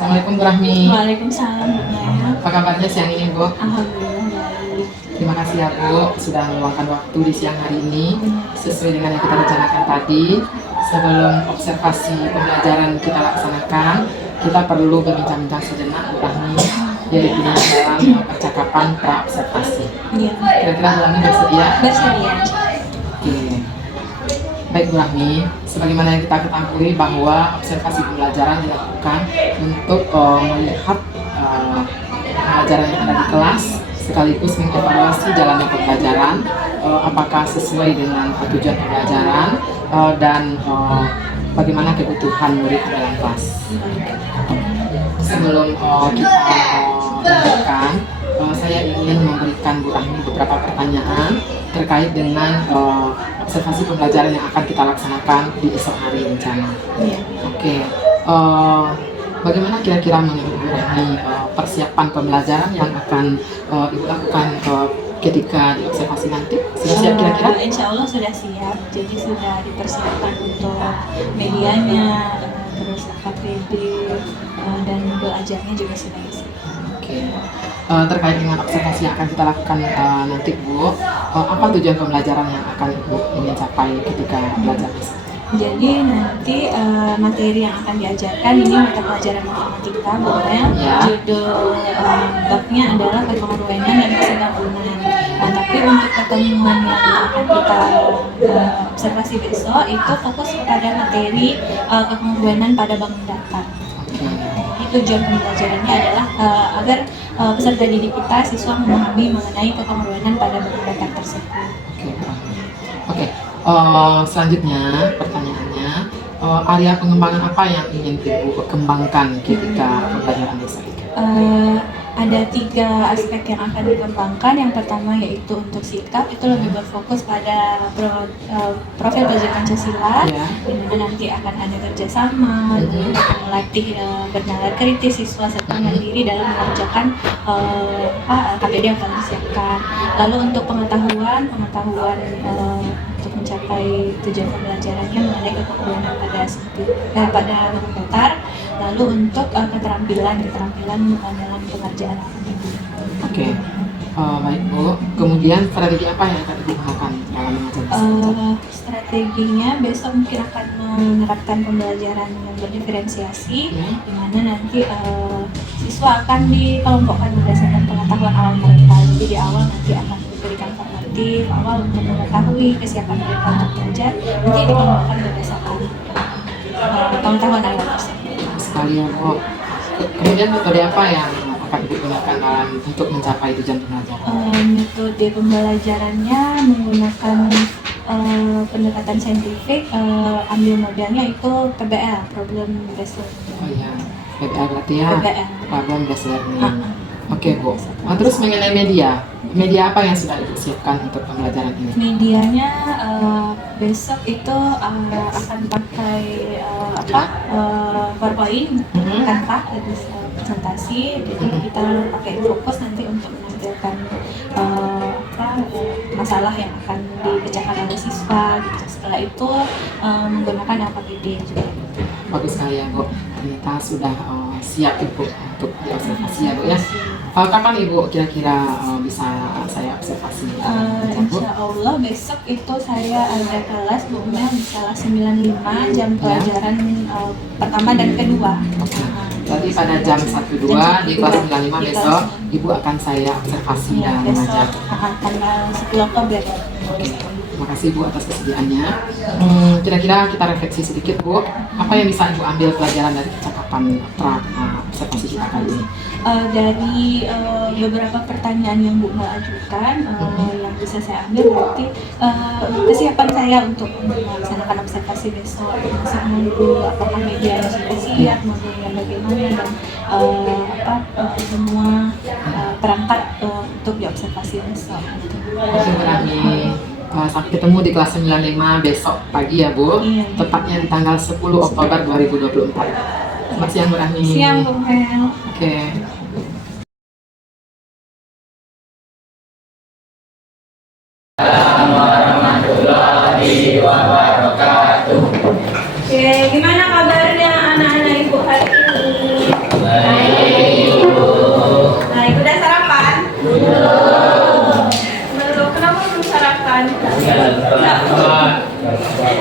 Assalamualaikum Bu Rahmi. Waalaikumsalam Bu Maya. Apa kabarnya siang ini Bu? Alhamdulillah baik. Terima kasih ya Bu sudah meluangkan waktu di siang hari ini sesuai dengan yang kita rencanakan tadi. Sebelum observasi pembelajaran kita laksanakan, kita perlu berbincang-bincang sejenak Bu Rahmi, yaitu dalam percakapan pra-observasi. Iya. Kira-kira Bu Rahmi bersedia? Bersedia. Oke. Baik Bu Rahmi, sebagaimana yang kita ketahui bahwa observasi pembelajaran dilakukan untuk melihat pembelajaran yang ada di kelas, sekaligus mengevaluasi jalannya pembelajaran, apakah sesuai dengan tujuan pembelajaran dan bagaimana kebutuhan murid dalam kelas. Sebelum kita lanjutkan, saya ingin memberikan Bu Rahmi beberapa pertanyaan terkait dengan observasi pembelajaran yang akan kita laksanakan di esok hari rencana. Oke. Bagaimana kira-kira menurut Bu Rahmi persiapan pembelajaran yang akan Ibu lakukan ketika di observasi nanti? Sudah siap kira-kira? Insya Allah sudah siap. Jadi sudah dipersiapkan untuk medianya, terus KPD dan belajarnya juga sudah siap. Oke. Terkait dengan observasi yang akan kita lakukan nanti Bu, apa tujuan pembelajaran yang akan Ibu ingin capai ketika belajar besok? Jadi nanti materi yang akan diajarkan ini mata pelajaran matematika, judul babnya adalah kepengaruhan dan kesinambungan. Nah, tapi untuk pertemuan yang akan kita observasi besok itu fokus pada materi kepengaruhan pada bangun datar. Tujuan pembelajarannya adalah agar peserta didik kita, siswa memahami mengenai kepengaruhan pada bangun datar tersebut. Oke. Selanjutnya pertanyaannya, area pengembangan apa yang ingin Ibu kembangkan ketika pembelajaran besok itu? Ada 3 aspek yang akan dikembangkan. Yang pertama yaitu untuk sikap, itu lebih berfokus pada profil belajar Pancasila, di mana nanti akan ada kerjasama, melatih bernalar kritis siswa serta mandiri dalam mengerjakan KPD yang telah disiapkan. Lalu untuk pengetahuan untuk mencapai tujuan pembelajarannya mengenai kepengaruhan pada bangun datar. Lalu untuk keterampilan dalam pengerjaan akademik. Oke. Baik Bu. Kemudian strategi apa yang akan digunakan dalam mengajar besok? Strateginya besok mungkin akan menerapkan pembelajaran yang berdiferensiasi, di mana nanti siswa akan dikelompokkan berdasarkan pengetahuan awal mereka. Jadi di awal nanti akan diberikan formatif awal untuk mengetahui kesiapan mereka untuk belajar. Nanti dikelompokkan berdasarkan pengetahuan awal tersebut. Sekali ya Bu. Kemudian metode apa yang akan digunakan untuk mencapai tujuan pembelajaran? Metode pembelajarannya menggunakan pendekatan saintifik, ambil modelnya itu PBL, Problem Based Learning. Oh iya, PBL berarti ya? PBL. Problem Based Learning. Oke Bu. Terus mengenai media apa yang sudah disiapkan untuk pembelajaran ini? Medianya besok itu akan pakai PowerPoint, Canva, presentasi. Jadi kita pakai fokus nanti untuk menampilkan masalah yang akan dipecahkan oleh siswa. Gitu. Setelah itu menggunakan APD juga. Bagus sekali ya Bu. Ternyata sudah siap Ibu untuk observasi ya Bu ya. Kapan Ibu kira-kira bisa saya observasi? Insya Allah besok itu saya ada kelas Bu Mel di kelas 95 jam pelajaran pertama dan kedua. Jadi pada jam 1-2 di kelas 95 besok Ibu akan saya observasi dan mengajar. Tanggal 10 Oktober. Terima kasih Bu atas kesediaannya. Kira-kira kita refleksi sedikit Bu. Apa yang bisa Ibu ambil pelajaran dari percakapan observasi kita kali ini? Dari beberapa pertanyaan yang Bu Mel ajukan, yang bisa saya ambil berarti kesiapan saya untuk melaksanakan observasi besok, termasuk modul apakah media yang sudah siap, modulnya bagaimana, dan semua perangkat untuk diobservasi besok. Oke Bu Rahmi, sampai ketemu di kelas 95 besok pagi ya Bu, tepatnya di tanggal 10 Oktober 2024. Selamat siang Bu Rahmi. Siang Bu Mel. Oke. Warahmatullahi wabarakatuh. Oke, gimana kabarnya anak-anak Ibu hari ini? silakan.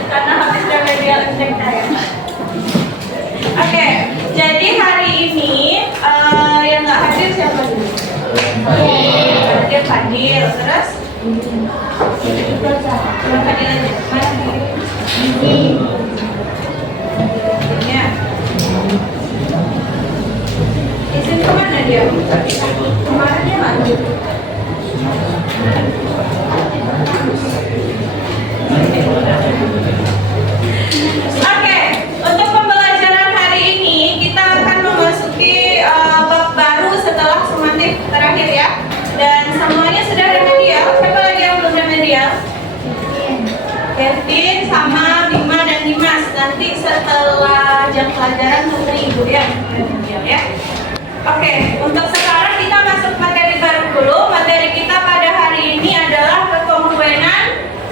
Karena habis remedial insekta ya. Oke, jadi hari ini yang nggak hadir siapa dulu? Hadir Fadil, terus? Fadil aja, mana Fadil? Ya. Izin kemana dia? Kemarin dia nggak hadir. Oke, untuk pembelajaran hari ini kita akan memasuki bab baru setelah sumatif terakhir ya. Dan semuanya sudah remedial. Siapa lagi yang belum remedial? Kevin sama Bima dan Dimas. Nanti setelah jam pelajaran Putri Ibu ya remedial ya. Oke, untuk sekarang kita masuk materi baru dulu. Materi kita pada hari ini adalah kekongruenan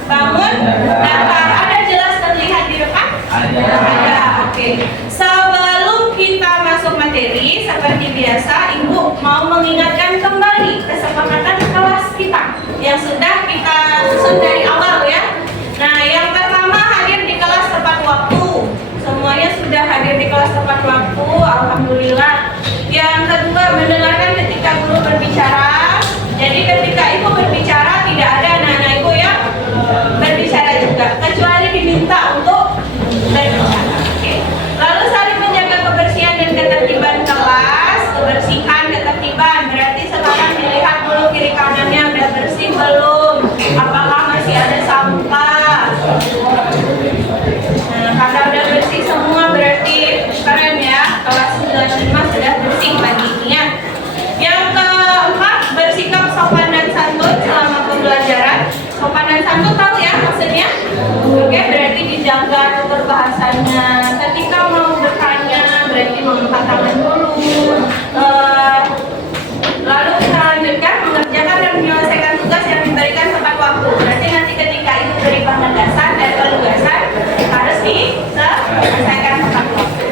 bangun datar. Ada jelas terlihat di depan? Ada. Oke. Sebelum kita masuk materi, seperti biasa, Ibu mau mengingatkan kembali kesepakatan kelas kita yang sudah kita susun dari awal ya. Nah, yang pertama hadir di kelas tepat waktu. Semuanya sudah hadir di kelas tepat waktu, alhamdulillah. Yang kedua, mendengarkan ketika guru berbicara. Jadi ketika ibu berbicara, tidak ada anak-anak ibu yang berbicara juga, kecuali diminta untuk berbicara. Oke. Lalu saling menjaga kebersihan dan ketertiban kelas. Kebersihan, ketertiban, berarti sekarang dilihat dulu kiri kanannya udah bersih belum? Apakah masih ada sampah? Nah, kalau udah bersih semua berarti keren ya. Kelas 95 sudah bersih pagi ini ya. Yang keempat, bersikap sopan dan santun selama pembelajaran. Sopan dan santun tahu ya maksudnya? Oke, berarti dijaga tutur bahasanya. Ketika mau bertanya, berarti mengangkat tangan dulu. Lalu kita lanjutkan mengerjakan dan menyelesaikan tugas yang diberikan tepat waktu. Berarti nanti ketika ibu berikan landasan dan penugasan harus diselesaikan tepat waktu.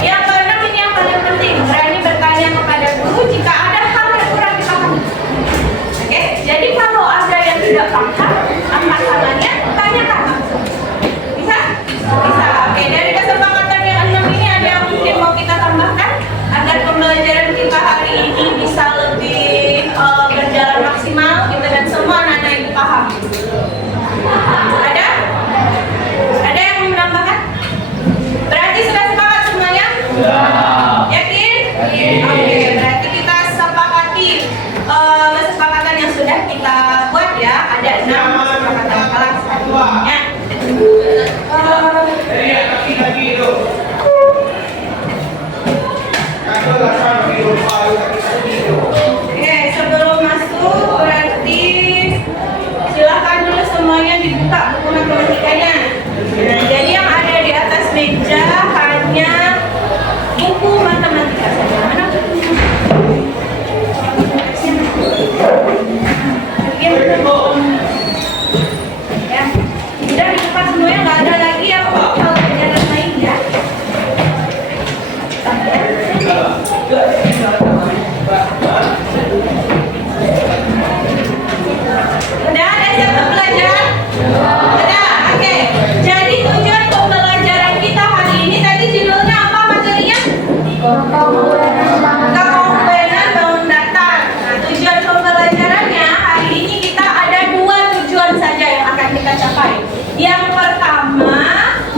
Yang keenam ini yang paling penting, berani bertanya kepada guru jika ada hal yang kurang dipahami. Oke, jadi kalau ada yang tidak paham, angkat tangannya, tanyakan langsung. Bisa? Bisa. Oke, dari kesepakatan yang 6 ini ada yang mungkin mau kita tambahkan agar pembelajaran kita hari ini bisa lebih berjalan maksimal gitu dan semua anak-anak ibu paham. Ada? Ada yang mau menambahkan? Berarti sudah sepakat semuanya? Yakin? Oke, berarti kita sepakati kesepakatan yang sudah kita buat ya. Ada 6 kesepakatan kelas ya. Oke, sebelum masuk berarti silakan dulu semuanya dibuka buku matematikanya. Nah, jadi yang ada di atas meja hanya buku matematika saja. Mana bukunya? Ya, sudah dibuka semuanya, nggak ada lagi yang hal pelajaran lain ya. Udah ada siapa belajar? Udah, oke. Jadi tujuan pembelajaran kita hari ini tadi judulnya apa materinya? Kekongruenan bangun datar. Nah, tujuan pembelajarannya hari ini kita ada 2 tujuan saja yang akan kita capai. Yang pertama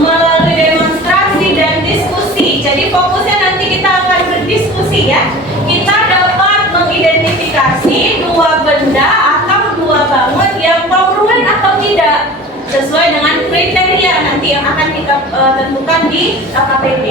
melalui demonstrasi dan diskusi. Jadi fokusnya nanti kita akan berdiskusi ya. Kita dapat mengidentifikasi 2 benda atau 2 bangun yang kongruen atau tidak sesuai dengan kriteria nanti yang akan kita tentukan di KKPD.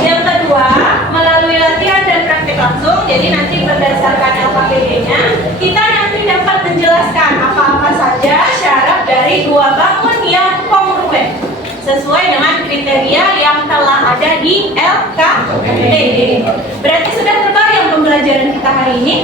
Yang kedua, melalui latihan dan praktik langsung. Jadi nanti berdasarkan LKPD-nya, kita nanti dapat menjelaskan apa-apa saja syarat dari 2 bangun yang kongruen sesuai dengan kriteria yang telah ada di LKPD. Berarti sudah terbayang pembelajaran kita hari ini?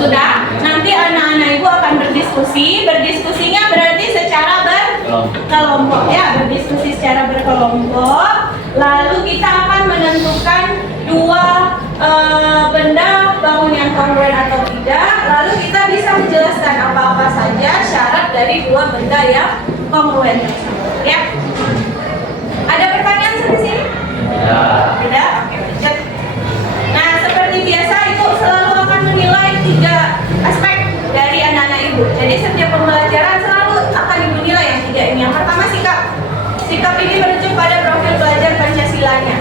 Sudah. Nanti anak-anak ibu akan berdiskusi. Berdiskusinya berarti secara berkelompok ya, berdiskusi secara berkelompok. Lalu kita akan menentukan 2 benda bangun yang kongruen atau tidak. Lalu kita bisa menjelaskan apa-apa saja syarat dari dari dua benda yang kongruen. Ya. Ada pertanyaan sampai sini? Tidak? Oke, lanjut. Nah, seperti biasa Ibu selalu akan menilai 3 aspek dari anak-anak Ibu. Jadi setiap pembelajaran selalu akan Ibu nilai yang 3 ini. Yang pertama sikap. Sikap ini merujuk pada profil belajar Pancasilanya.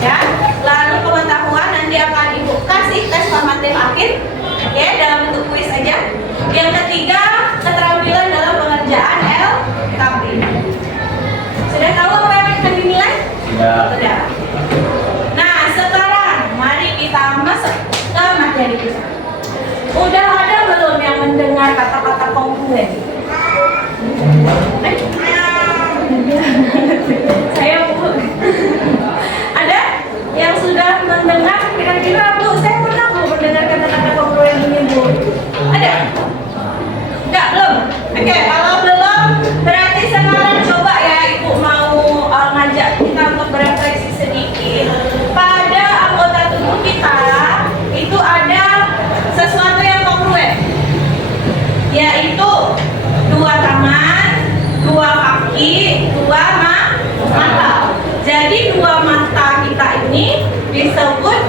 Ya. Lalu pengetahuan nanti akan Ibu kasih tes formatif akhir. Ya, dalam bentuk kuis aja. Yang ketiga, keterampilan dalam pengerjaan LKP. Sudah tahu apa yang akan dinilai? Sudah. Nah, sekarang mari kita masuk ke materi kita. Udah ada belum yang mendengar kata-kata kongruen? Saya Bu. Ada yang sudah mendengar? Kira-kira Bu, saya pernah Bu mendengar kata-kata kongruen ini Bu. Ada? Enggak, belum? Oke, kalau belum berarti sekarang coba ya Ibu mau ngajak kita untuk berefleksi sedikit. Pada anggota tubuh kita itu ada sesuatu yang kongruen, yaitu 2 tangan, 2 kaki, 2 mata. Jadi 2 mata kita ini disebut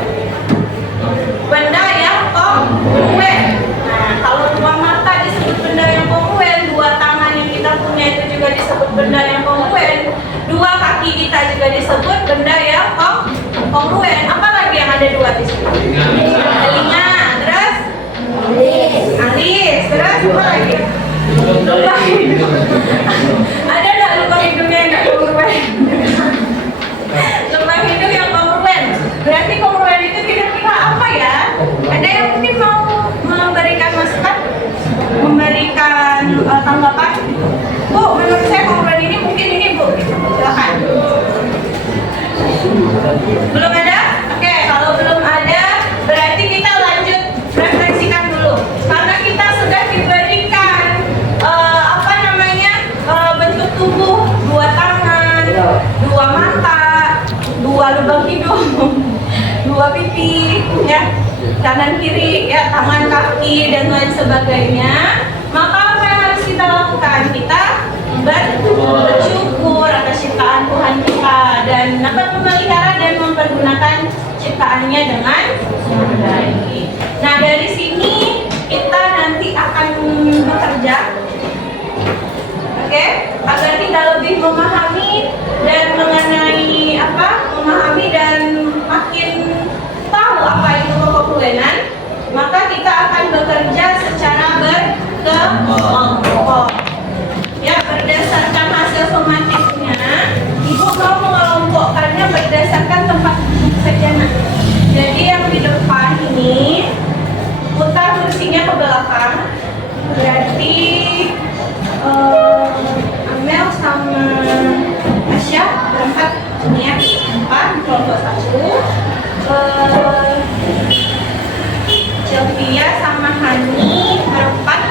benda yang kongruen. Nah, kalau 2 mata disebut benda yang kongruen, 2 tangan yang kita punya itu juga disebut benda yang kongruen, 2 kaki kita juga disebut benda yang kongruen. Apa lagi yang ada 2 di sini? Telinga, terus alis, terus apa lagi? Lubang hidung. Ada nggak lubang hidungnya yang nggak kongruen? Lubang hidung yang kongruen. Berarti kongruen itu kira-kira apa ya? Ada yang mungkin mau memberikan masukan, memberikan tanggapan? Bu, menurut saya kongruen ini mungkin ini Bu. Silakan. Belum ada? Oke, kalau belum ada, berarti kita lanjut refleksikan dulu. Karena kita sudah diberikan bentuk tubuh 2 tangan, 2 mata, 2 lubang hidung, 2 pipi, ya, kanan kiri, ya, tangan kaki dan lain sebagainya. Maka apa yang harus kita lakukan? Kita bersyukur atas ciptaan Tuhan kita dan dapat memelihara dan mempergunakan ciptaannya dengan baik. Nah, dari sini kita nanti akan bekerja, oke, agar kita lebih memahami dan mengenai memahami dan makin tahu apa itu kekongruen. Maka kita akan bekerja secara berkelompok. Ya, berdasarkan hasil formatifnya, Ibu mau mengelompokkannya berdasarkan tempat duduk saja. Jadi yang di depan ini putar kursinya ke belakang. Berarti Amel sama Asya berempat ini ya, 4 kelompok 1. Sylvia sama Hani berempat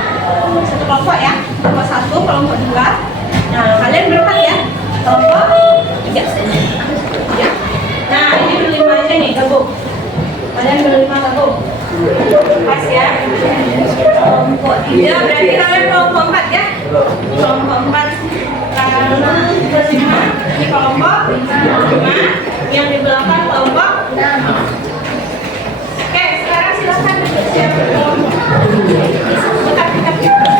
satu kelompok ya, kelompok 1, kelompok 2. Nah, kalian berempat ya, kelompok 3. Ya. Nah, ini berlima aja nih, gabung. Kalian berlima gabung. Pas ya. Kelompok 3 berarti kalian kelompok 4 ya. Kelompok 4 lalu berlima. Ini kelompok 5. Yang di belakang kelompok 6. Oke, sekarang silakan siap berkelompok. Dekat kursi aja.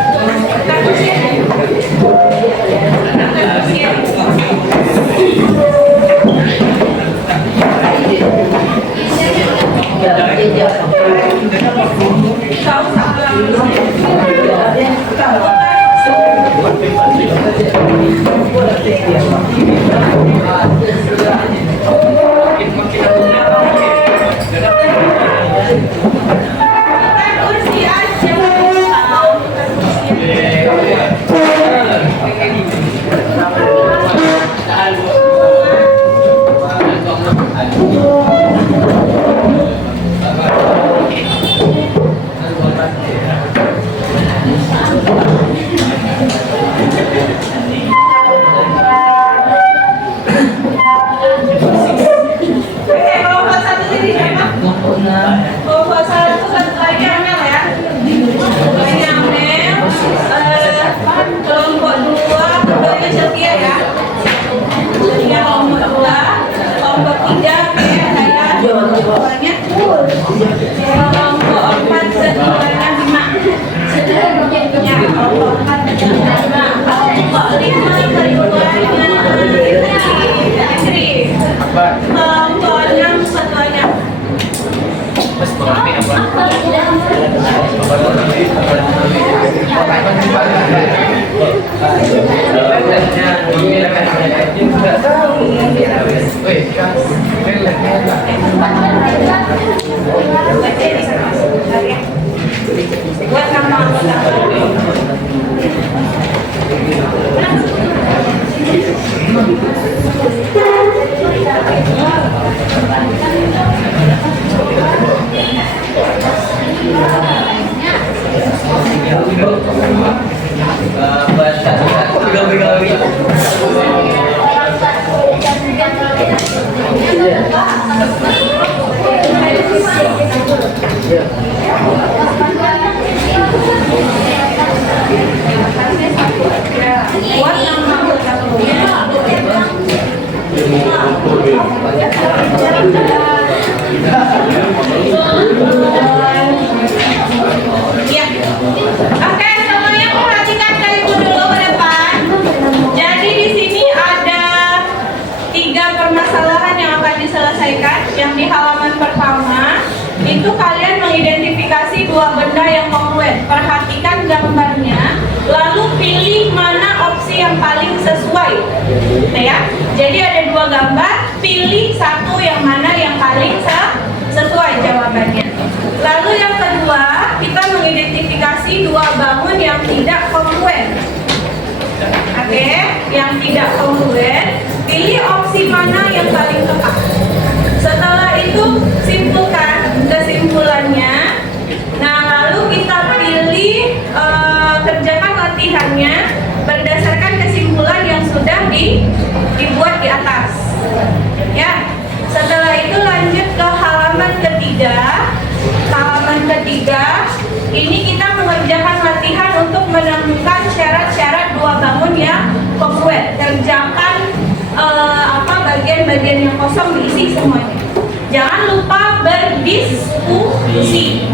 Dekat kursi aja. Kursi aja. Buat nama anggota. Buat nama anggota ya. Oke, semuanya perhatikan ke ibu dulu ke depan. Jadi di sini ada 3 permasalahan yang akan diselesaikan. Yang di halaman pertama itu kalian mengidentifikasi 2 benda yang kongruen. Perhatikan gambarnya, lalu pilih mana opsi yang paling sesuai. Ya. Jadi ada 2 gambar, pilih satu yang mana yang paling sesuai jawabannya. Lalu yang kedua, kita mengidentifikasi 2 bangun yang tidak kongruen. Oke, yang tidak kongruen, pilih opsi mana yang paling tepat. Setelah itu simpulkan kesimpulannya. Nah, lalu kita pilih kerjakan latihannya berdasarkan kesimpulan yang sudah dibuat di atas. Ya. Setelah itu lanjut ke halaman ketiga. Halaman ketiga, ini kita mengerjakan latihan untuk menemukan syarat-syarat 2 bangun yang kongruen. Kerjakan bagian-bagian yang kosong diisi semuanya. Jangan lupa berdiskusi.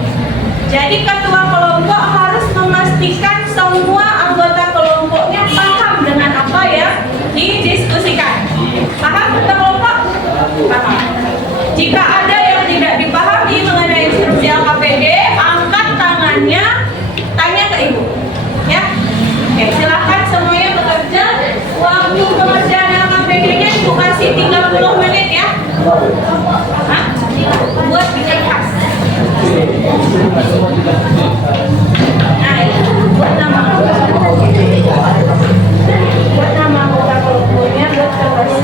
Jadi ketua kelompok harus memastikan semua anggota kelompoknya paham dengan apa yang didiskusikan. Paham ketua kelompok? Paham. Jika ada yang tidak dipahami mengenai instruksi LKPD, angkat tangannya, tanya ke ibu. Ya. Oke, silakan semuanya bekerja. Waktu pengerjaan LKPD-nya ibu kasih 30 menit ya. Hah? Buat bikin khas. Nah, buat nama anggota kelompoknya buat kelas.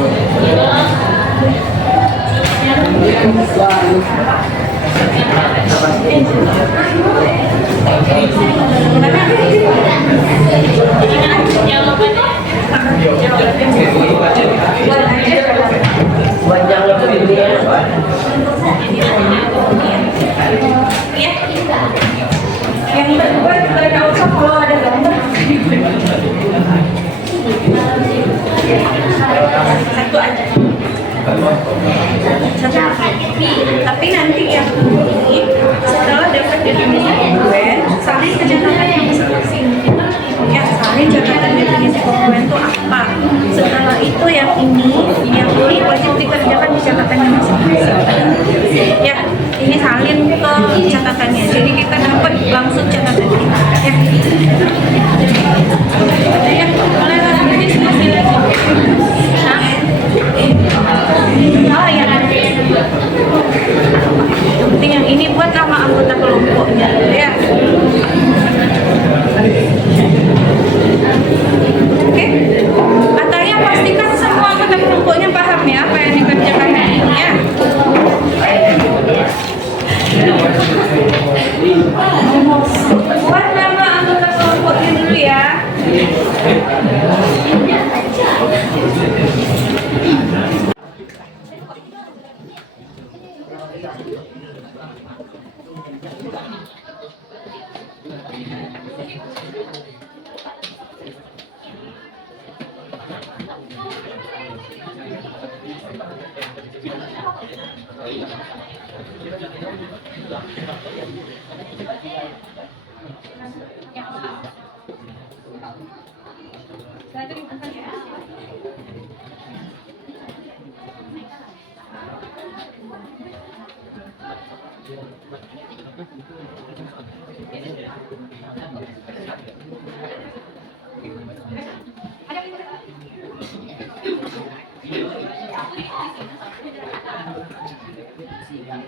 Yang kedua juga nggak usah kalau ada gambar. Satu aja. Tapi nanti yang ini setelah dapat definisi kongruen, salin ke catatannya masing-masing. Ya, salin catatan definisi kongruen itu apa? Setelah itu yang ini wajib dikerjakan di catatannya masing-masing. Ya, ini salin ke catatannya. Jadi kita dapat langsung catatan kita. Ya, boleh langsung diskusi lagi. Nah, oh ya, yang penting yang ini buat nama anggota kelompoknya ya. Oke, katanya pastikan semua anggota kelompoknya paham ya apa yang dikerjakan hari ini ya. Buat nama anggota kelompoknya dulu ya. Ada Dibuat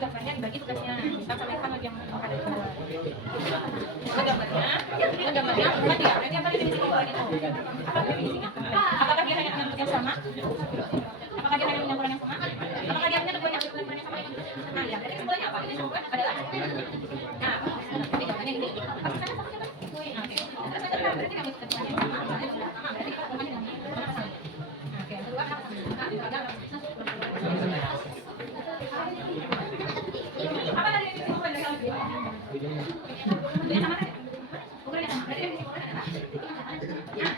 gambarnya, dibagi tugasnya. Kita sampaikan lagi yang akan dibuat. Gambarnya, buat ya. Nanti apa definisi kumpulan itu? Apa definisinya? Apakah dia hanya menyangkut yang sama? Apakah dia hanya menyangkut yang sama? Apakah dia menyangkut yang sama? Nah, ya. Jadi kesimpulannya apa? Ini kumpulan adalah. Nah, jadi jawabannya ini. Apa saja sama siapa? Oke. Terus ada berarti kamu kesimpulannya sama. Berarti kita kumpulannya sama. Oke. Yang kedua apa? Apa tadi definisi kumpulan dari kamu? Bentuknya sama saja. Ukurannya sama. Berarti definisi kumpulan adalah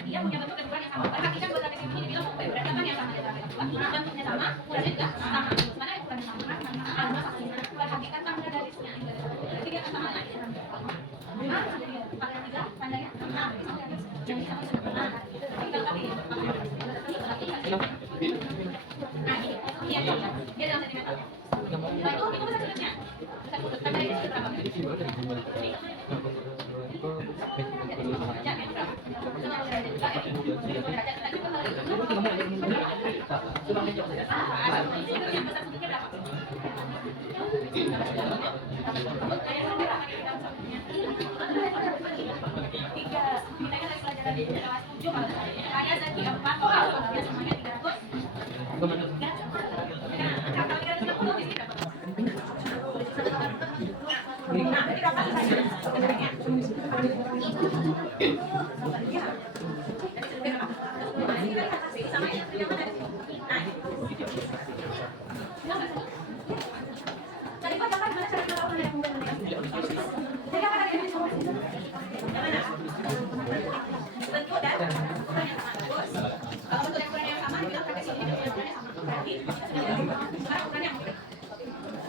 dia punya bentuk dan ukuran yang sama. Perhatikan buat sampai sini dibilang kumpulan. Berarti apa yang sama dari bentuknya sama, ukurannya juga sama. Mana yang ukurannya sama? Sama saksinya. Perhatikan tanda garisnya. Berarti dia akan sama lagi. Pakai tiga tandanya. Yang sama sama. Tinggal kali. Nah, ini dia contoh. Dia dalam sentimeter. Nah, itu bisa sudutnya. Bisa sudut tanda ini berapa? Kaya segi 4 total dia semuanya 300. Kalau 360 di sini berapa? Nah, berarti berapa sisanya? Sebenarnya. Sama ya, yang mana? Nah. Tadi Pak Bapak gimana cara melakukan yang kumpulan ini? Jadi apa tadi yang semua? Gimana? Bentuk dan ukuran yang sama. Bagus. Kalau bentuk dan ukuran yang sama, kita pakai sini dan ukurannya sama. Berarti kita sudah lihat sekarang ukurannya yang sama.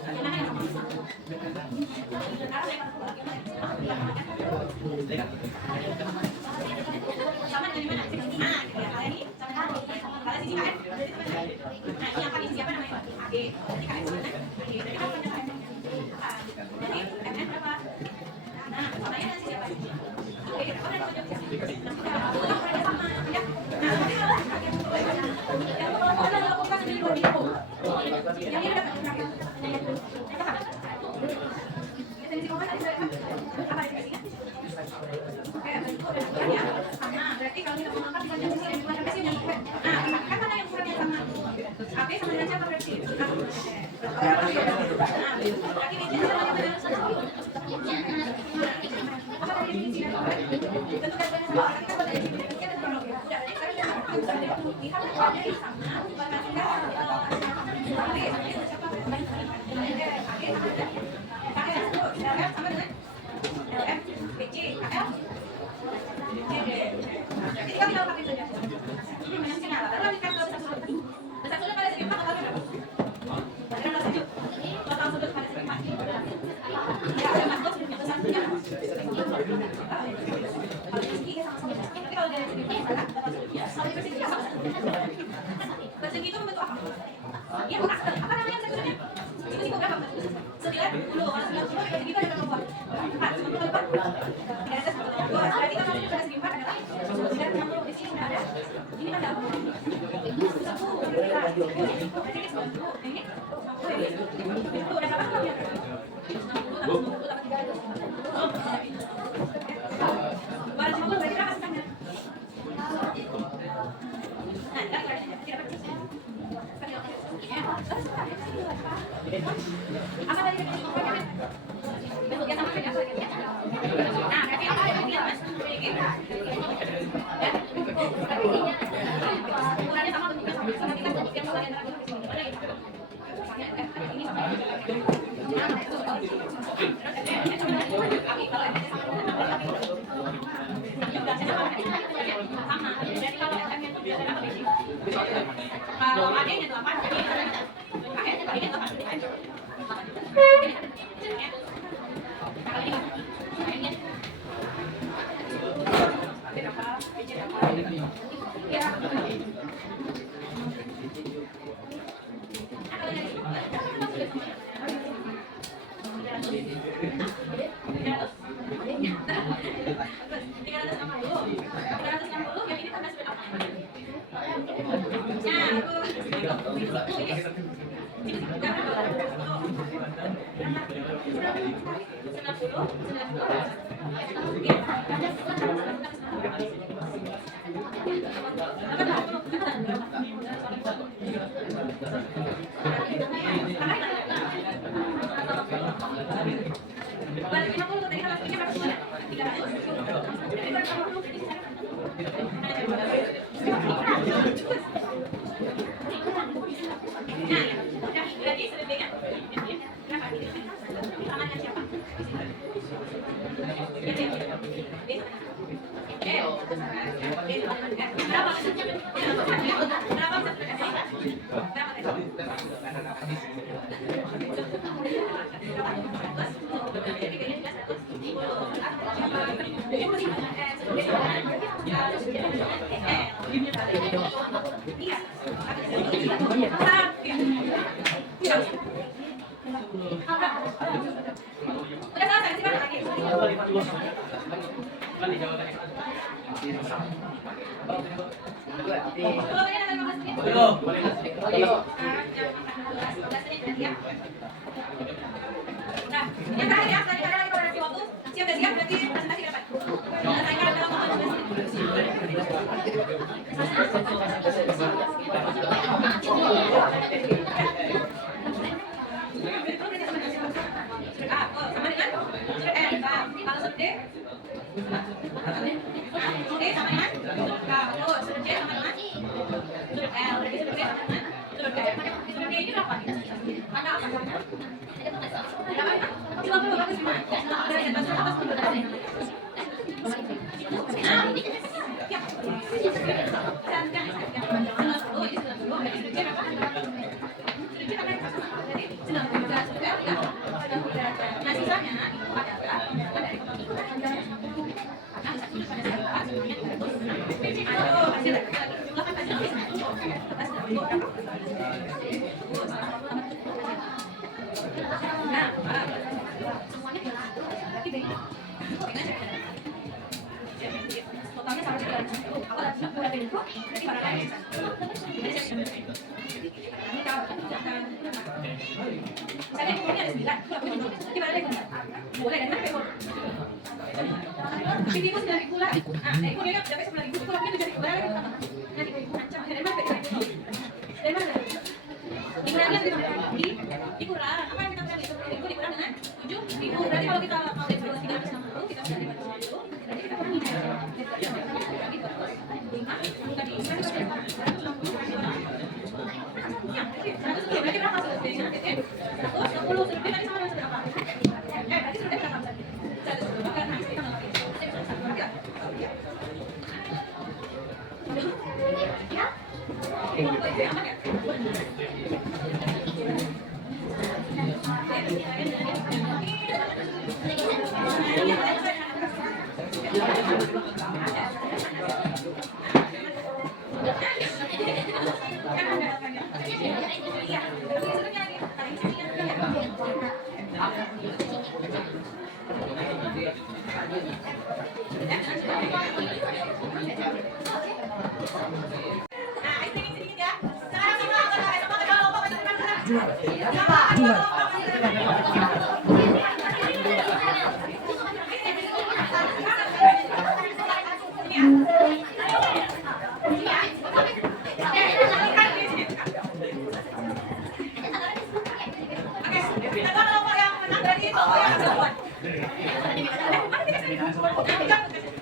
Gimana yang sama? Sekarang yang sama dengan gimana? Nah, kalau ini sama dengan kalau sisi KN berarti sama dengan. Nah, ini apa nih? Siapa namanya? AG. Berarti KN sama dengan AG. Berarti apa punya KN? Jadi MN berapa? Nah, samanya dengan siapa? AG. Berapa dan punya siapa? Ukurannya sama. Ya. Nah, nanti kalau AG yang kalau dilakukan sendiri dua minggu. Yang ini dapat berapa? Yang paham? Definisi kumpulan tadi berapa? Apa definisinya? Oke, bentuk dan ukurannya sama. Berarti kalau kita mengangkat bisa jadi sini bukan sampai sini. Nah, perhatikan mana yang ukurannya sama. AB sama dengan siapa berarti? Nah, berarti ini semuanya benar sama. Apa tadi definisinya? Bentuk dan ukurannya sama. Perhatikan pada definisinya dan kronologi. Udah, sekarang kita lihat ukurannya sama. Perhatikan AB sama dengan siapa? AB sama dengan LF sama dengan LF, BC, KL, CD. Jadi kita tinggal pakai saja. Yang sinyal. Lalu lanjutkan ke besar sudut. Besar sudut pada segi 4 totalnya berapa? Berapa sudut? Total sudut pada segi 4. Ya, ada masuk sudutnya besar sudutnya. Kalau persegi sama-sama. Tapi kalau dari segi salah, total sudutnya. Kalau persegi sama. Persegi itu membentuk apa? Ya, apa namanya sudutnya? Segi berapa? 90. Kalau 90 persegi itu ada berapa buah? 4. 90 kali 4. Tidak ada 1. Berarti kalau pada segi 4 adalah 90. Di sini sudah ada. Ini kan dalam. 10. Berarti ini 90. Ini 90. Itu udah berapa tahunnya? 90 tambah 90 tambah 300. Oh, baru 90 berarti berapa sisanya? Nah, kita dapat apa tadi definisi kumpulan? Bentuknya sama beda. Nah, berarti apa yang dia Mas? Ukurannya sama, bentuknya sama. Berarti kan bentuk yang sama antara bentuk di sini. Mana itu? Ini sama. Nah, itu. Terus kalau sama dengan sama. Berarti kalau M-nya itu Kalau adanya 8, kakeknya 8.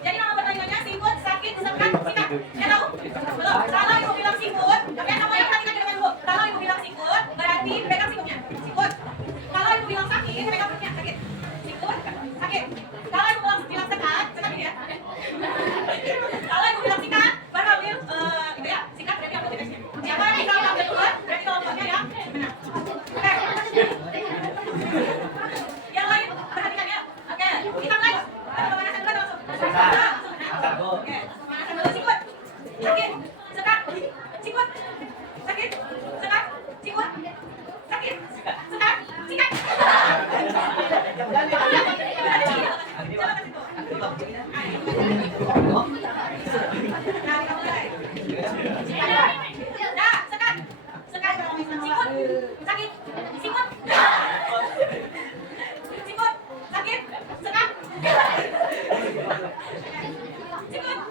Jadi nama pertanyaannya singkut, sakit, sesak, sikat. Ya tahu? Belum. Kalau ibu bilang singkut, tapi yang namanya perhatikan dengan dulu. Kalau ibu bilang singkut, berarti pegang singkutnya. Singkut. Kalau ibu bilang sakit, pegang perutnya. Sakit. Singkut, sakit. Kalau ibu bilang sekat, sekat ini ya. Kalau ibu bilang sikat, baru ambil gitu ya. Oke, pemanasan dulu sikut. Sakit, sekat, sikut. Sakit, sekat, sikut. Sakit, sekat, sikat. Coba ke situ. Nah, kita mulai. Dah, sekat, sekat, sikut, sakit, sikut. Sikut, sakit, sekat. Sikut,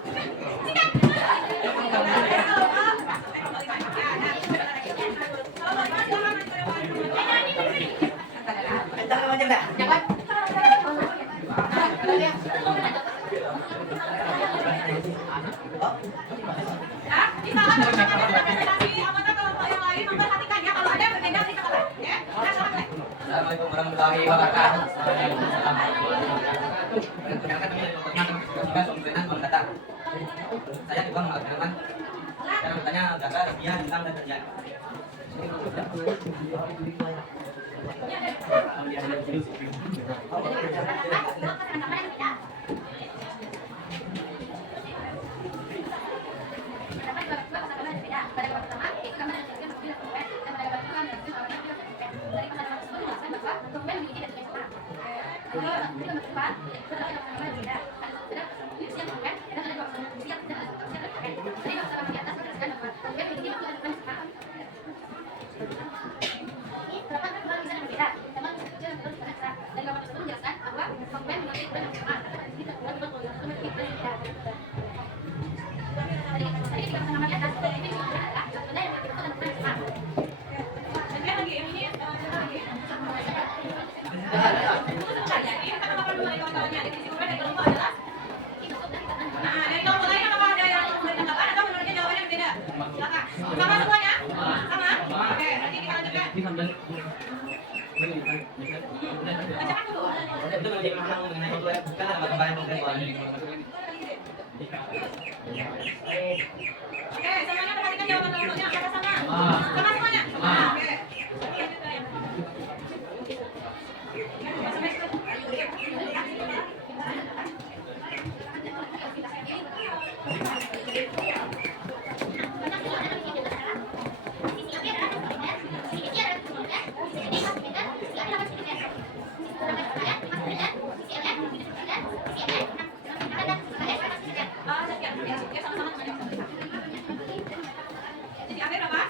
sikat. Ah, bisa ada presentasi anggota kelompok yang lain memperhatikan ya kalau ada yang berbeda kita kalah. Ya, kita salah mulai. Assalamualaikum warahmatullahi wabarakatuh. Perkenalkan kami dari kelompok teman Sumberenan Bangkata. Saya Iwan Abdurrahman. Cara bertanya Gaka, Rabia, Bintang, dan Kerja. Sama semuanya? Sama? Oke, nanti kita lanjutkan. Bacakan dulu. Itu menjadi menang mengenai itu kan ada kembali mengklaim. Oke, semuanya perhatikan jawaban kelompoknya. Apakah sama? Sama semuanya? Oke. Sekian. Ya, sama-sama semuanya. Jadi, akhir berapa?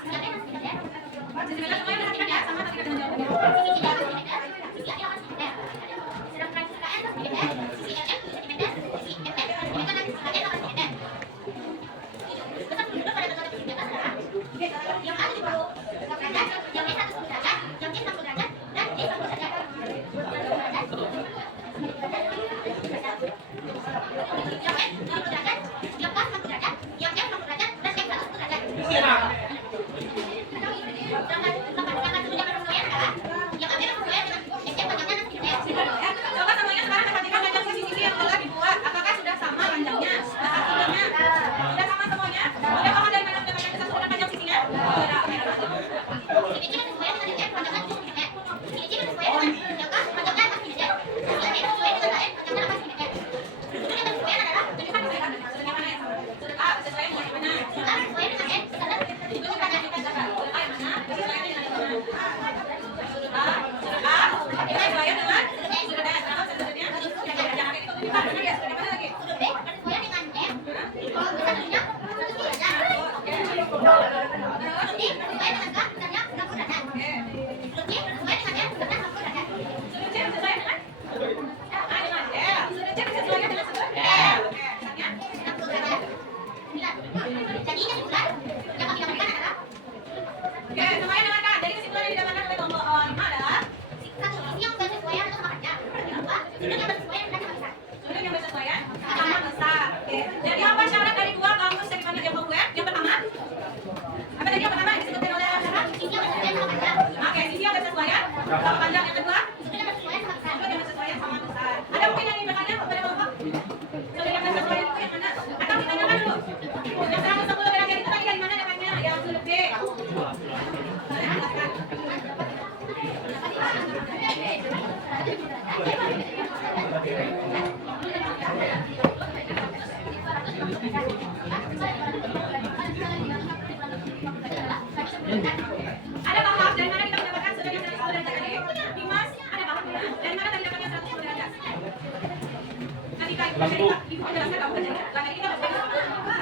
Ibu menjelaskan kamu kerja. Langkah ini kita berbeda sama.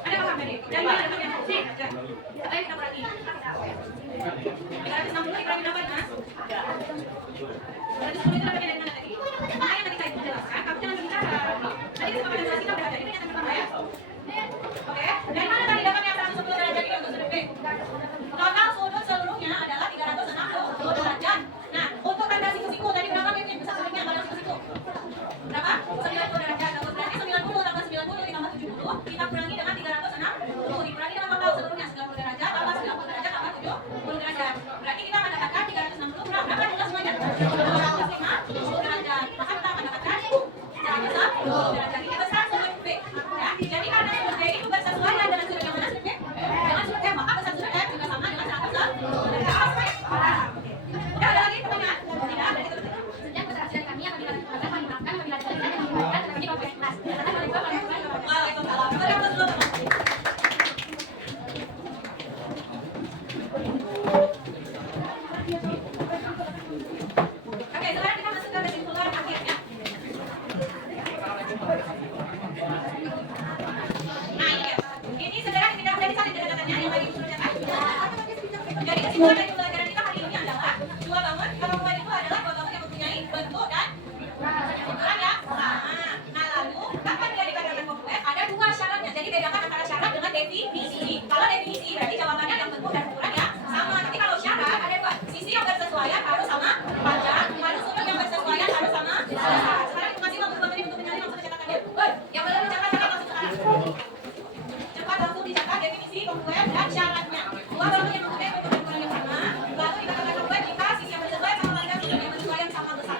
Ada apa tadi? Dan mana temannya? Sini. Ayo kita perhati. 360 dikurangi berapa, Mas? 310 itu dapatnya dari mana tadi? Makanya tadi saya jelaskan, kamu jangan berbicara. Tadi kesepakatan jelas kita udah ada. Ini yang pertama ya. Oke. Dari mana tadi dapatnya 110 derajat ini untuk sudut B? Total sudut seluruhnya adalah 360 derajat. Nah, untuk tanda siku-siku tadi berapa yang besar sudutnya pada siku-siku? Berapa? 90 derajat. Berarti 90 tambah 90 ditambah 70 kita kurangi dengan 360 dikurangi dengan total seluruhnya 90 derajat tambah 90 derajat tambah 70 derajat. Berarti kita mendapatkan 360 berapa jumlah semuanya? 250 derajat. Maka kita mendapatkan jarak besar 20 derajat. Ini besar sudut B. Ya. Jadi karena sudut B itu bersesuaian dengan sudut yang mana sudut B? Dengan sudut M. Maka besar sudut M juga sama dengan 110 derajat. Udah ada lagi pertanyaan? Tidak, berarti itu betul. Sejak keberhasilan kami apabila dimakan, kami makan, apabila dilakukan, kami makan, kami pakai kelas. Karena paling tua, paling tua. Waalaikumsalam. Berapa dulu? Oke, sekarang kita masuk ke kesimpulan akhirnya. Nah, ini ya. Ini segera kita udah disalin data-datanya yang tadi sudah catat. Jadi kesimpulan dari pembelajaran kita hari ini adalah dua bangun. Kalau bangun itu adalah dua bangun yang mempunyai bentuk dan ukuran yang sama. Nah, lalu kapan dia dikatakan kompleks? Ada dua syaratnya. Jadi bedakan antara syarat dengan definisi. Kalau definisi berarti jawabannya yang bentuk dan ukuran yang sama. Tapi kalau syarat ada dua. Sisi yang bersesuaian harus sama panjang, lalu sudut yang bersesuaian harus sama besar. Sekarang itu masih waktu tadi untuk mencari langsung catatannya. Yang belum dicatat langsung sekarang. Cepat langsung dicatat definisi kompleks dan syaratnya. Dua bangun yang mempunyai bentuk dan ukuran yang sama. Lalu dikatakan kompleks jika sisi yang bersesuaian sama panjang, sudut yang bersesuaian sama besar.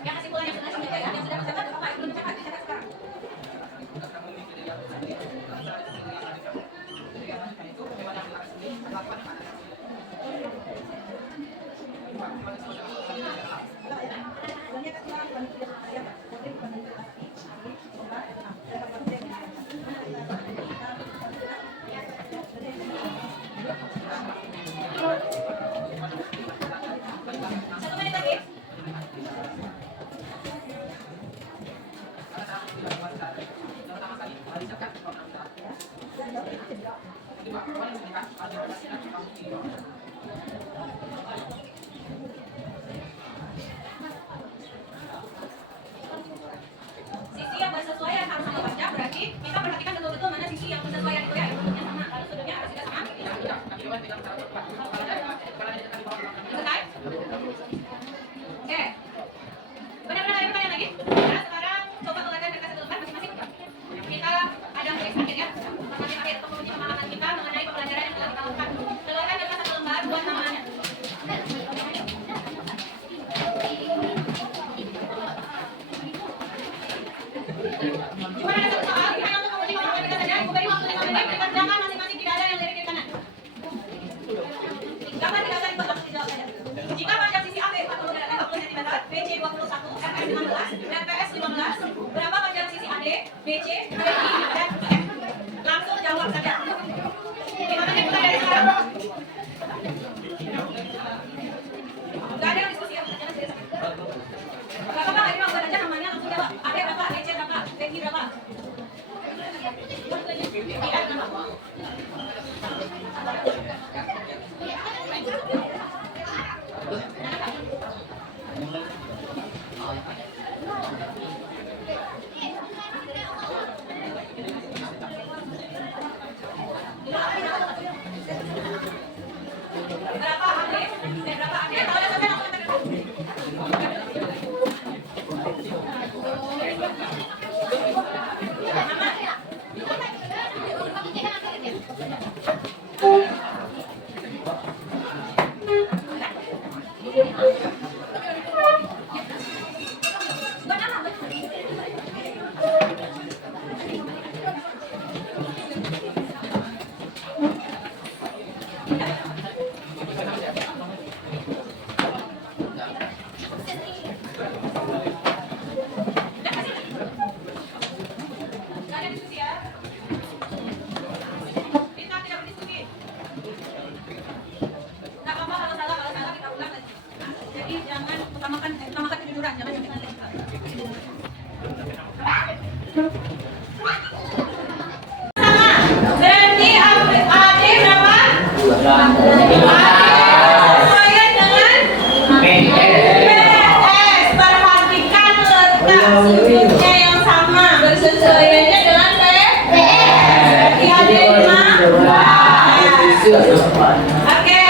Yang kesimpulan yang sudah dicatat, yang sudah dicatat, apa yang belum dicatat, dicatat sekarang. Satu menit lagi. Sisi yang bersesuaian harus sama panjang, berarti kita perhatikan betul-betul mana sisi yang bersesuaian itu ya. Bentuknya sama, lalu sudutnya harus juga sama. Selesai? Oke. Benar-benar ada pertanyaan lagi? Nah, sekarang coba keluarkan kertas satu lembar masing-masing. Kita ada tulis akhir ya. Informasi akhir untuk menguji pemahaman kita mengenai pembelajaran yang telah kita lakukan. Keluarkan kertas satu lembar buat namanya. Cuma ada satu soal, hanya untuk menguji pemahaman kita saja. Ibu beri waktu 5 menit, dikerjakan masing-masing, tidak ada yang dari kiri kanan. Gambar 3 kali buat langsung dijawab saja. Jika panjang sisi AB 40 cm, BC 21, FS 15, dan PS 15, berapa panjang sisi AD, BC, BI, dan IF? Langsung jawab saja. 5 menit mulai dari sekarang. Gak ada yang diskusi ya, jangan serius. Gak apa-apa, ini buat aja namanya langsung jawab. AD berapa, BC berapa, BI berapa? IF berapa? Berapa AD? Berapa AD? Kalau ada sampai langsung katakan. Nama? utamakan kejujuran, jangan nyontek. Berarti AD berapa? Sesuaian dengan PS. Perhatikan letak sudutnya yang sama. Bersesuaiannya dengan PS. Berarti AD 5. Oke.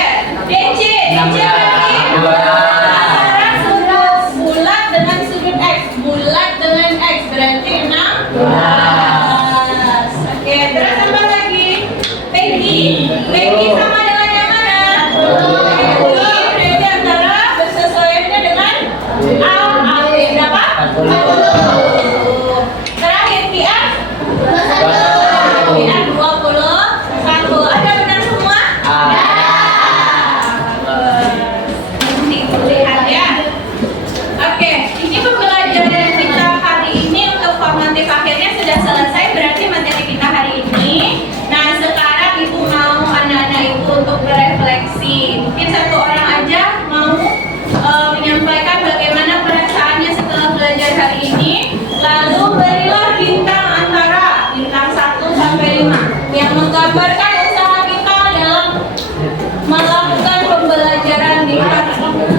DC berarti antara sudut bulat dengan sudut X. Bulat dengan X berarti 16. Oke, terus apa lagi? Peggy sama dengan yang mana? Peggy berarti antara bersesuaiannya dengan A berapa? 40. Terakhir PR 21. Ada benar semua? Lihat ya. Oke, ini pembelajaran kita hari ini untuk formatif akhirnya sudah selesai. Berarti materi kita hari ini. Nah, sekarang ibu mau anak-anak ibu untuk berefleksi. Mungkin satu orang aja mau menyampaikan bagaimana perasaannya setelah belajar hari ini. Lalu berilah bintang antara bintang 1 sampai 5 yang menggambarkan usaha kita dalam melakukan pembelajaran di hari ini.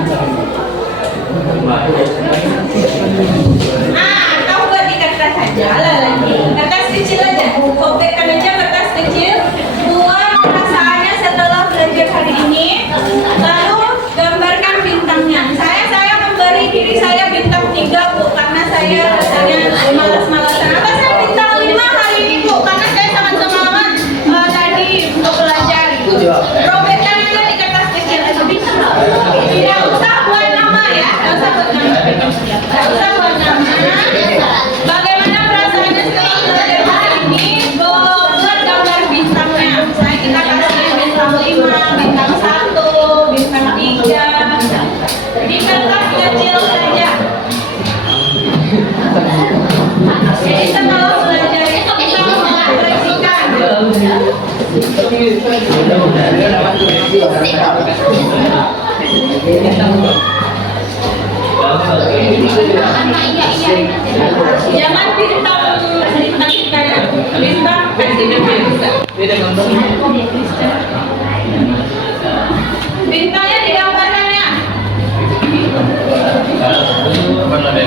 Atau buat di kertas saja lah lagi. Kertas kecil aja. Kopekkan aja kertas kecil. Buat perasaannya setelah belajar hari ini. Lalu gambarkan bintangnya. Saya memberi diri saya bintang 3 Bu, karena saya rasanya malas-malasan. Apa saya bintang 5 hari ini Bu? Karena saya sangat semangat tadi untuk belajar. Robekkan aja di kertas kecil. Tidak usah buat nama ya. Tidak usah buat nama. Tidak usah buat nama. Bagaimana perasaannya setelah belajar hari ini? Buat gambar bintangnya. Misalnya kita kasih bintang 5, bintang 1, bintang 3. Di kertas kecil saja. Jadi setelah belajar itu kita mengapresikan. Jangan bintang kita ya. Bintang kasih bintangnya digambarkan ya.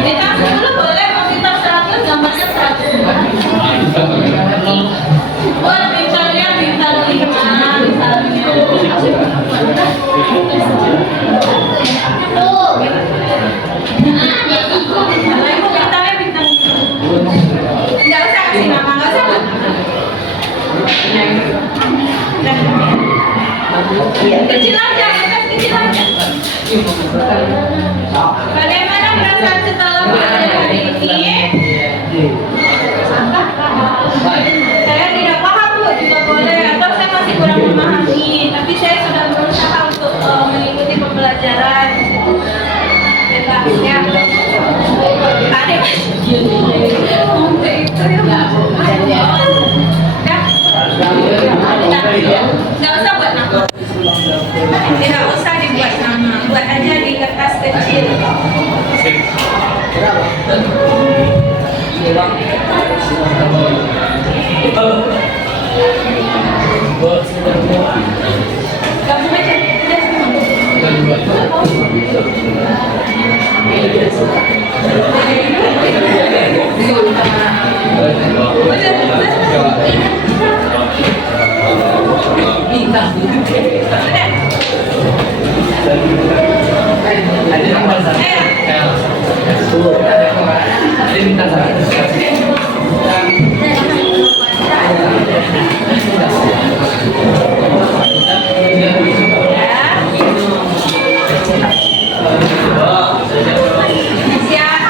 Bintang 10 boleh, mau bintang 100 gambarnya 100. Buat bintangnya bintang 5 misalnya. Kalau ibu bintangnya bintang, nggak usah kasih nama, nggak usah buat nama. Kecil aja, kertas kecil aja. Bagaimana perasaan setelah belajar hari ini? Saya tidak paham Bu, juga boleh, atau saya masih kurang memahami. Tapi saya sudah berusaha untuk mengikuti pembelajaran. Bebas ya. Ada nggak usah buat nama. Tidak usah dibuat nama, buat aja di kertas kecil. Gabung aja. Siap.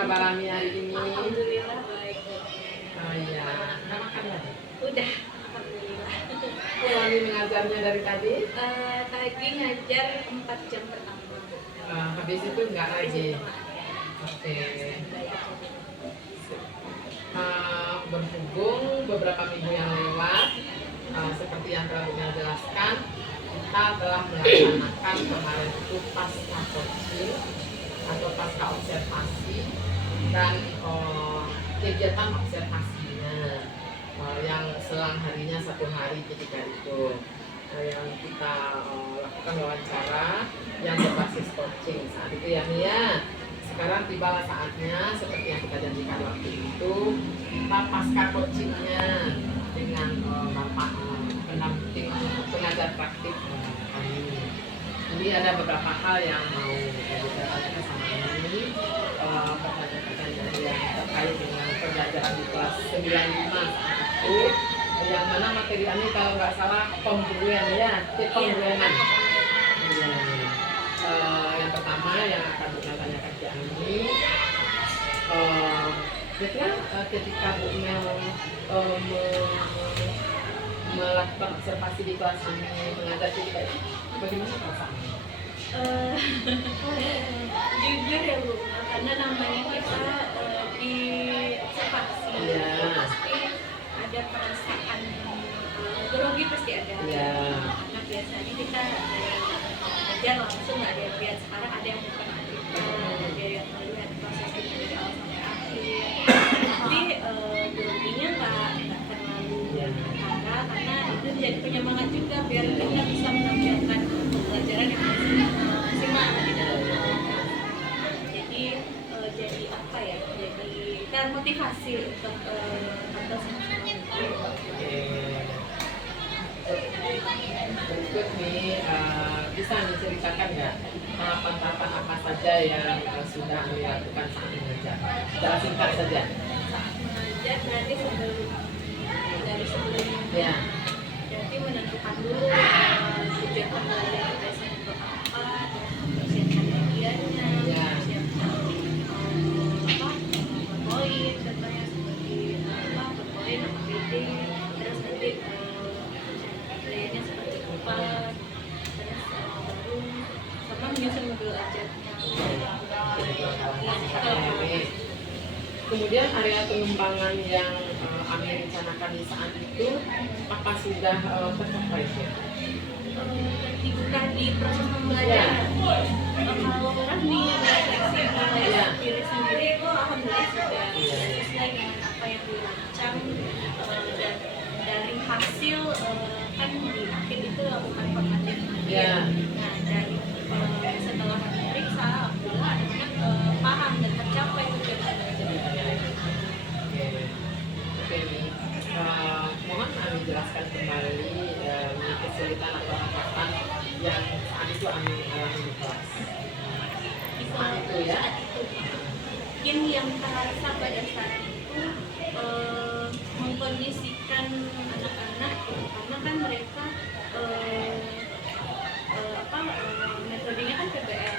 kabar Ami hari ini? Alhamdulillah baik. Oh iya, udah makan ya? Udah, alhamdulillah. Ami mengajarnya dari tadi? Tadi ngajar 4 jam pertama. Habis itu enggak lagi? Oke. Berhubung beberapa minggu yang lewat, seperti yang telah Bunda jelaskan, kita telah melaksanakan kemarin itu pasca coaching atau pasca observasi dan kegiatan observasinya yang selang harinya 1 hari ketika itu yang kita lakukan wawancara yang berbasis coaching saat itu ya Mia. Sekarang tibalah saatnya seperti yang kita janjikan waktu itu, kita pasca coachingnya dengan Bapak pendamping pengajar praktik kami. Jadi ada beberapa hal yang mau kita tanyakan sama ini, pertanyaan-pertanyaan yang terkait dengan pembelajaran di kelas 95 saat itu, yang mana materi ini kalau nggak salah kongruen ya, kongruenan. Yang pertama yang akan kita tanyakan ke Ami, ketika Bu Mel melakukan observasi di kelas Ami mengajar ketika itu, bagaimana perasaannya? Jujur ya Bu, karena namanya kita di observasi, pasti ada perasaan grogi pasti ada. Karena biasanya kita belajar langsung nggak ada yang lihat, sekarang ada yang bukan ada yang melihat prosesnya dari awal sampai akhir. Tapi groginya nggak terlalu karena itu jadi penyemangat juga biar kita bisa menampilkan pelajaran yang maksimal di dalam. Jadi apa ya? Jadi termotivasi untuk tampil sama-sama. Berikut nih, bisa diceritakan nggak tahapan-tahapan apa saja yang sudah dilakukan saat mengajar? Secara singkat saja. Saat mengajar berarti sebelumnya. Ya. Jadi menentukan dulu tujuan pembelajaran kita untuk apa, persiapkan medianya, persiapkan poin, contohnya seperti poin, PD, terus nanti playernya seperti apa, terus baru sama menyusun modul ajarnya. Kemudian area pengembangan yang Ami rencanakan di saat itu apa sudah tercapai ya? Dibuka di proses pembelajaran. Kalau orang di refleksi diri sendiri itu alhamdulillah sudah sesuai dengan apa yang dirancang, dan dari hasil kan di akhir itu lakukan formatif. Nah dari setelah diperiksa alhamdulillah anak-anak paham dan tercapai tujuan pembelajaran. Oke nih, mohon Ami jelaskan kembali kesulitan atau hambatan yang saat itu Ami alami di kelas. Saat itu ya. Mungkin yang terasa pada saat itu mengkondisikan anak-anak, karena kan mereka metodenya kan PBL,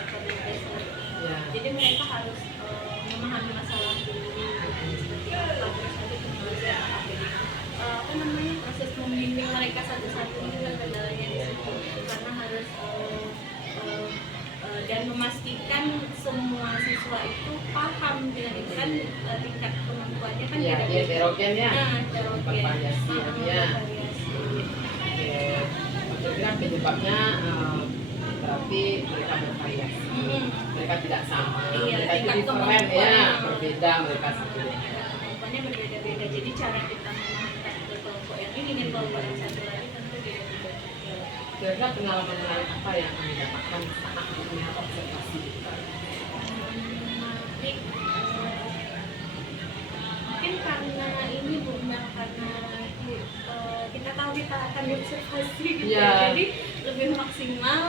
jadi mereka harus memahami masalah dulu seperti apa, terus nanti proses membimbing mereka satu-satu juga kendalanya di situ, karena harus dan memastikan semua siswa itu paham dengan itu kan tingkat kemampuannya kan beda-beda. Heterogen ya. Bervariasi. Maksudnya penyebabnya berarti mereka bervariasi. Mereka tidak sama. Mereka itu diferent ya, berbeda mereka sendiri. Kemampuannya berbeda-beda. Jadi cara kita memahami ke kelompok yang ini dengan kelompok yang satu lagi tentu beda-beda. Kira-kira pengalaman menarik apa yang Ami dapatkan saat melihat observasi? Menarik, mungkin karena ini Bu Mel, karena kita tahu kita akan diobservasi gitu, jadi lebih maksimal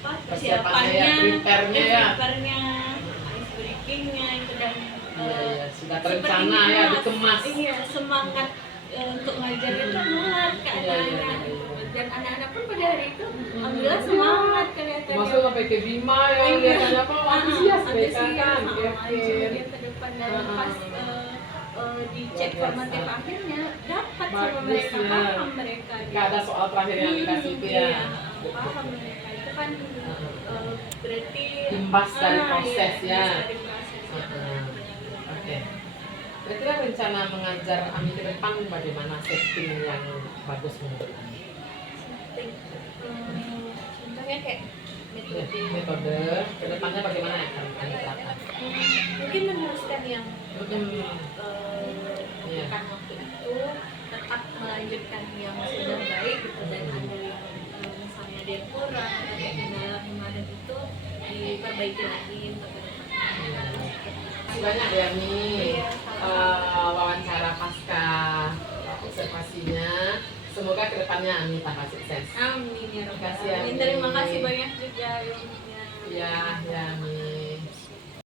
persiapannya, prepare-nya, ice breaking-nya itu dan sudah terencana ya, dikemas. Iya, semangat untuk ngajar itu nular ke anak-anak. dan anak-anak pun pada hari itu alhamdulillah semangat kelihatannya. Masuk sampai ke Bima ya, kelihatannya apa antusias mereka kan. Dia ke depan dan pas dicek formatif akhirnya dapat sama Bagus, mereka, ya. paham mereka. Gak ada soal terakhir yang dikasih itu ya. Iya, paham mereka. Itu kan berarti Imbas dari iya, proses ya. imbas dari proses ya. Oke. Kira-kira rencana mengajar Ami ke depan bagaimana setting yang bagus menurut Ami? Contohnya kayak Ya, metode metode ke depannya bagaimana yang akan Ami terapkan? mungkin meneruskan yang Iya. bukan waktu itu, tetap melanjutkan yang sudah baik gitu, dan ada yang misalnya dia kurang atau ada kendala kemarin itu diperbaiki lagi untuk ke depannya. Terima kasih banyak ya Mi. Wawancara pasca observasinya. Semoga kedepannya Ami tambah sukses. Amin ya Terima kasih, Rabbal Alamin. Ami. Terima kasih banyak juga ilmunya. Iya, ya Mi.